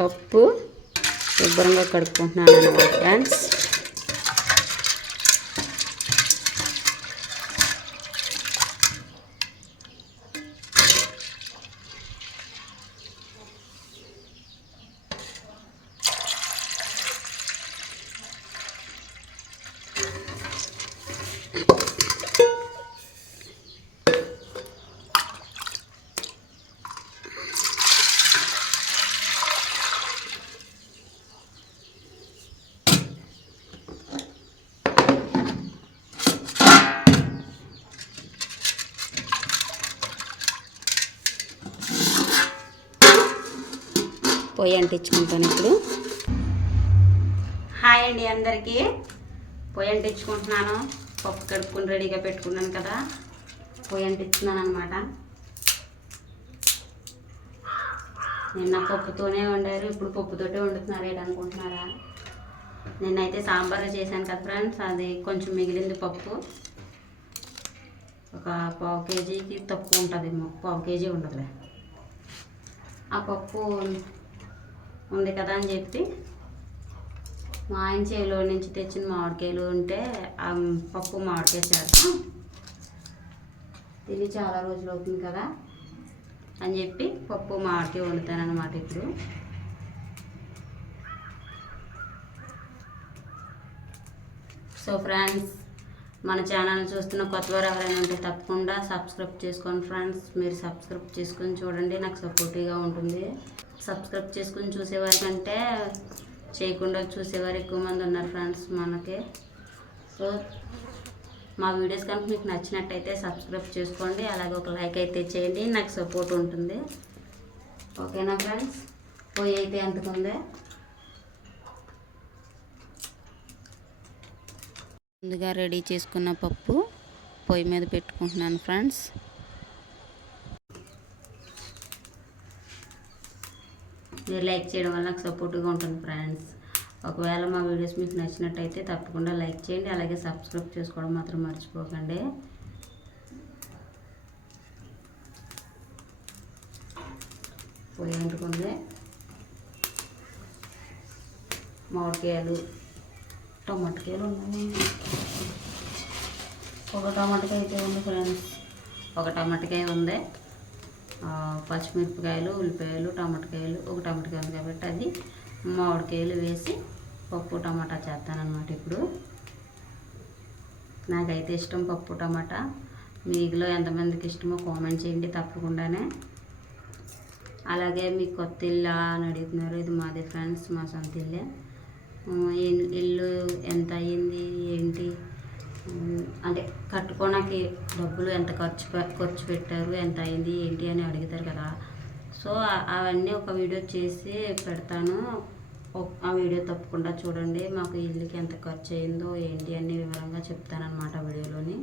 పప్పు శుభ్రంగా కడుక్కుంటున్నాను అన్నమాట ఫ్రెండ్స్. పొయ్యి అంటించుకుంటాను ఇప్పుడు. హాయ్ అండి అందరికీ. పొయ్యి అంటించుకుంటున్నాను. పప్పు కడుక్కుని రెడీగా పెట్టుకున్నాను కదా, పొయ్యి అంటించున్నాను అనమాట. నిన్న పప్పుతోనే వండారు, ఇప్పుడు పప్పుతోటే వండుతున్నారు ఏంటనుకుంటున్నారా? నిన్నైతే సాంబార్ చేశాను కదా ఫ్రెండ్స్, అది కొంచెం మిగిలింది పప్పు. ఒక పావు కేజీకి తక్కువ ఉంటుంది, పావు కేజీ ఉండదులే. ఆ పప్పు ఉంది కదా అని చెప్పి మా ఆయన చేలో నుంచి తెచ్చిన మామిడికాయలు ఉంటే ఆ పప్పు మామిడికాయ చేస్తాం, తిని చాలా రోజులు అవుతుంది కదా అని చెప్పి పప్పు మామిడికాయ వండుతాను అన్నమాట ఇప్పుడు. సో ఫ్రెండ్స్, మన ఛానల్ చూస్తున్న కొత్తవారు ఎవరైనా ఉంటే తప్పకుండా సబ్స్క్రైబ్ చేసుకోండి ఫ్రెండ్స్. మీరు సబ్స్క్రైబ్ చేసుకొని చూడండి, నాకు సపోర్టివ్గా ఉంటుంది. సబ్స్క్రైబ్ చేసుకుని చూసేవారి కంటే చేయకుండా చూసేవారు ఎక్కువ మంది ఉన్నారు ఫ్రెండ్స్ మనకి. సో మా వీడియోస్ కనుక మీకు నచ్చినట్టయితే సబ్స్క్రైబ్ చేసుకోండి, అలాగే ఒక లైక్ అయితే చేయండి, నాకు సపోర్ట్ ఉంటుంది. ఓకేనా ఫ్రెండ్స్? పొయ్యి అయితే ఎంతకుందే ముందుగా రెడీ చేసుకున్న పప్పు పొయ్యి మీద పెట్టుకుంటున్నాను ఫ్రెండ్స్. మీరు లైక్ చేయడం వల్ల నాకు సపోర్ట్గా ఉంటుంది ఫ్రెండ్స్. ఒకవేళ మా వీడియోస్ మీకు నచ్చినట్టయితే తప్పకుండా లైక్ చేయండి, అలాగే సబ్స్క్రైబ్ చేసుకోవడం మాత్రం మర్చిపోకండి. పొయ్యి అంటుకుంది. మామిడికాయలు, టమాటకాయలు ఉన్నాయి. ఒక టమాటకాయ అయితే ఉంది ఫ్రెండ్స్, ఒక టమాటకాయ ఉంది. పచ్చిమిరపకాయలు, ఉల్లిపాయలు, టమాటకాయలు, ఒక టమాటకాయ ఉంది కాబట్టి అది మామిడికాయలు వేసి పప్పు టమాటా చేస్తానన్నమాట ఇప్పుడు. నాకైతే ఇష్టం పప్పు టమాటా. మీలో ఎంతమందికి ఇష్టమో కామెంట్ చేయండి తప్పకుండానే. అలాగే మీ కొత్త ఇల్లు అని అడుగుతున్నారు, ఇది మాదే ఫ్రెండ్స్, మా సొంత ఇల్లే. ఇల్లు ఎంత అయ్యింది ఏంటి అంటే కట్టుకోవడానికి డబ్బులు ఎంత ఖర్చు పెట్టారు, ఎంత అయింది ఏంటి అని అడుగుతారు కదా. సో అవన్నీ ఒక వీడియో చేసి పెడతాను, ఆ వీడియో తప్పకుండా చూడండి. మాకు ఇల్లుకి ఎంత ఖర్చు అయిందో ఏంటి అన్ని వివరంగా చెప్తానన్నమాట వీడియోలోని.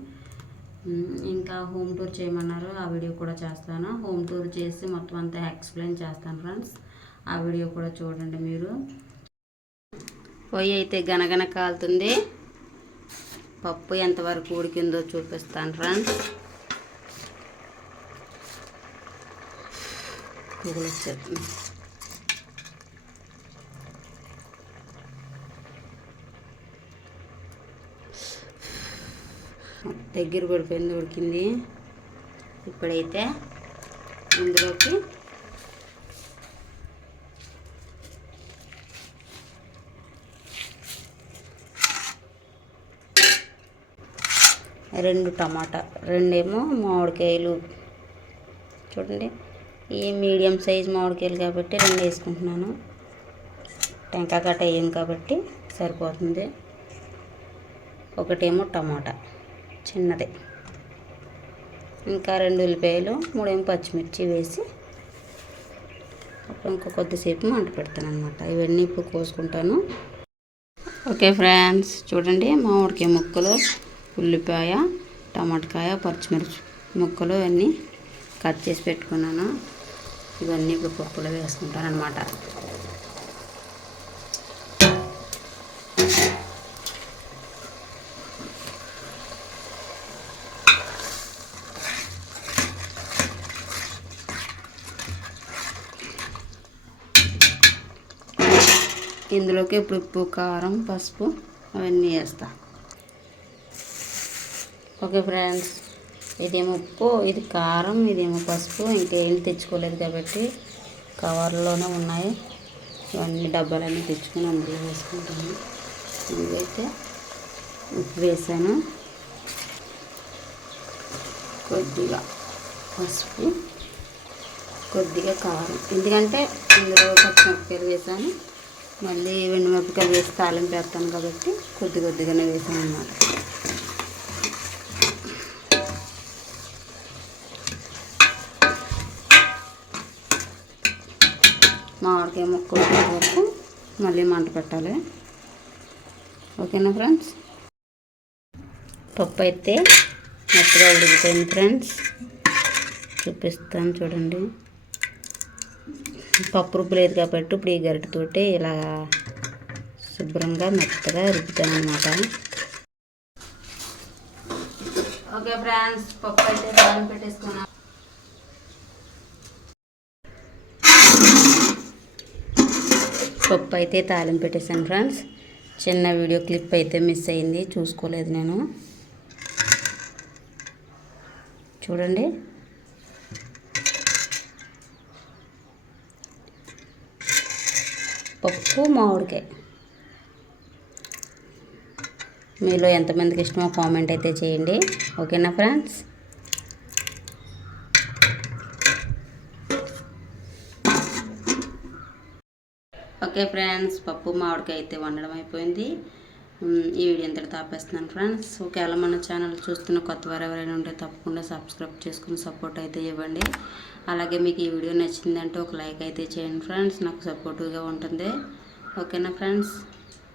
ఇంకా హోమ్ టూర్ చేయమన్నారు, ఆ వీడియో కూడా చేస్తాను. హోమ్ టూర్ చేసి మొత్తం అంతా ఎక్స్ప్లెయిన్ చేస్తాను ఫ్రెండ్స్, ఆ వీడియో కూడా చూడండి మీరు. పొయ్యి అయితే గనగన కాలుతుంది. పప్పు ఎంతవరకు ఉడికిందో చూపిస్తాను ఫ్రెండ్స్. దగ్గర పడిపోయింది, ఉడికింది. ఇప్పుడైతే ఇందులోకి రెండు టమాటా, రెండేమో మామిడికాయలు చూడండి, ఈ మీడియం సైజ్ మామిడికాయలు కాబట్టి రెండు వేసుకుంటున్నాను. టెంకాయ కట్ట వేయం కాబట్టి సరిపోతుంది. ఒకటేమో టమాటా చిన్నది, ఇంకా రెండు ఉల్లిపాయలు, మూడేమో పచ్చిమిర్చి వేసి అప్పుడు ఇంకో కొద్దిసేపు మంట పెడతాను అనమాట. ఇవన్నీ ఇప్పుడు కోసుకుంటాను. ఓకే ఫ్రెండ్స్, చూడండి మామిడికాయ ముక్కలు, ఉల్లిపాయ, టమాటకాయ, పచ్చిమిర్చి ముక్కలు అన్నీ కట్ చేసి పెట్టుకున్నాను. ఇవన్నీ ఇప్పుడు పప్పులో వేసుకుంటాను అనమాట. ఇందులోకి ఇప్పుడు ఉప్పు కారం పసుపు అవన్నీ వేస్తా. ఓకే ఫ్రెండ్స్, ఇదేమో ఉప్పు, ఇది కారం, ఇదేమో పసుపు. ఇంకేం తెచ్చుకోలేదు కాబట్టి కవర్లోనే ఉన్నాయి. ఇవన్నీ డబ్బాలన్నీ తెచ్చుకొని అందులో వేసుకుంటాను. ఇదైతే ఉప్పు వేసాను, కొద్దిగా పసుపు, కొద్దిగా కారం. ఎందుకంటే ఇందులో పచ్చిమిరపకాయలు వేసాను, మళ్ళీ ఎండుమిరపకాయలు వేసి తాలింపు వేస్తాను కాబట్టి కొద్దిగానే వేసాను అన్నమాట. మామిడికాయ ముక్కలు వరకు మళ్ళీ మంట పెట్టాలి. ఓకేనా ఫ్రెండ్స్, పప్పు అయితే మెత్తగా ఉడికిపోయింది ఫ్రెండ్స్. చూపిస్తాను చూడండి. పప్పు రుబ్బు లేదు కాబట్టి ఇప్పుడు ఈ గరిటెతోటి ఇలా శుభ్రంగా మెత్తగా రుబ్బుతాను అన్నమాట. ఓకే ఫ్రెండ్స్, పప్పు అయితే తాలింపు పెట్టేసుకున్నాను. పప్పు అయితే తాలింపు పెట్టేసాను ఫ్రెండ్స్. చిన్న వీడియో క్లిప్ అయితే మిస్ అయింది, చూసుకోలేదు నేను. చూడండి, పప్పు మామిడికాయ. మీలో ఎంతమందికి ఇష్టమో కామెంట్ అయితే చేయండి. ఓకేనా ఫ్రెండ్స్. ఓకే ఫ్రెండ్స్, పప్పు మామిడికాయ అయితే వండడం అయిపోయింది. ఈ వీడియో అంతటితో ఆపేస్తున్నాను ఫ్రెండ్స్. ఒకవేళ మన ఛానల్ చూస్తున్న కొత్త వారు ఎవరైనా ఉంటే తప్పకుండా సబ్స్క్రైబ్ చేసుకుని సపోర్ట్ అయితే ఇవ్వండి. అలాగే మీకు ఈ వీడియో నచ్చిందంటే ఒక లైక్ అయితే చేయండి ఫ్రెండ్స్, నాకు సపోర్టివ్గా ఉంటుంది. ఓకేనా friends,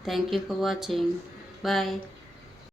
thank you for watching. Bye.